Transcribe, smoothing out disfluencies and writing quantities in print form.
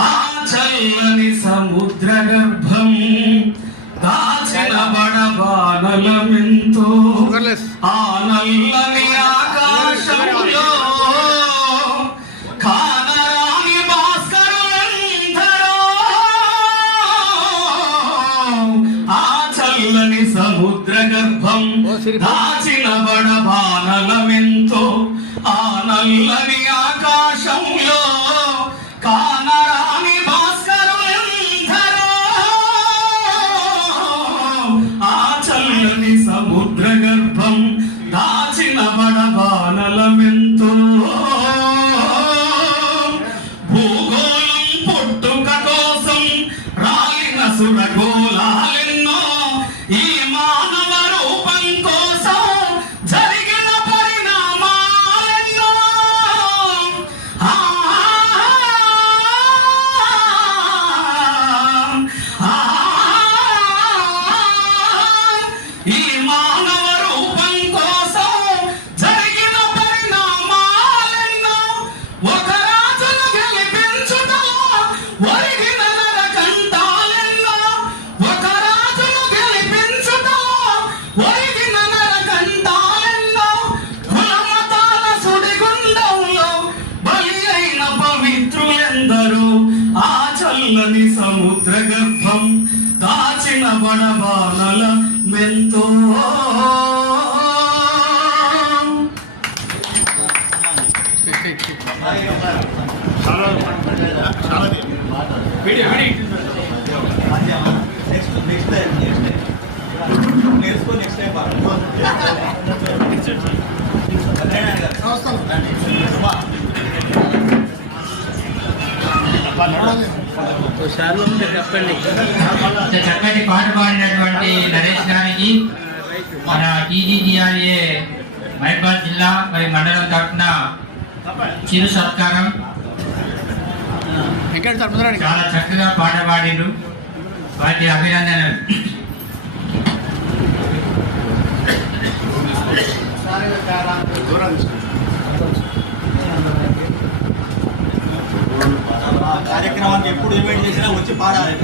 ఆ చల్లని సముద్ర గర్భం దాచిన బడబానలమెంతో ఆ నల్లని ఆకాశంలో కానరాని భాస్కరులందరూ ఆ చల్లని సముద్ర గర్భం దాచిన బడబానలమెంతో ఆ నల్లని ఆకాశంలో కానరాని భాస్కరులందరూ ఆ చల్లని సముద్ర గర్భం దాచిన బడబానలమెంతో భూగోళం పుట్టుక కోసం రాలిన సురగోళాలెన్నో ఈ మానవ రూపం కోసం జరిగిన పరిణామాలెన్నో ఈ మానవ రూపం కోసం జరిగిన పరిణామాలెన్నో ఒక రాజును గెలిపించుటలో ఒరిగిన నరకంఠాలెన్నో ఒక రాజును గెలిపించుటలో ఒరిగిన నరకంఠాలెన్నో కులమతాల సుడిగుండంలో బలి అయిన పవిత్రులెందరూ ఆ చల్లని సముద్ర గర్భం దాచిన బడబానల మెంతో చక్కటి పాట పాడినటువంటి నరేష్ గారికి మన టీజీజీఆర్ఏ మైబాద్ జిల్లా మరి మండలం తరఫున చిరు సత్కారం. చాలా చక్కగా పాట పాడిరు, వాటి అభినందనలు. కార్యక్రమానికి ఎప్పుడు ఇన్వైట్ చేసినా వచ్చి పాడాలి.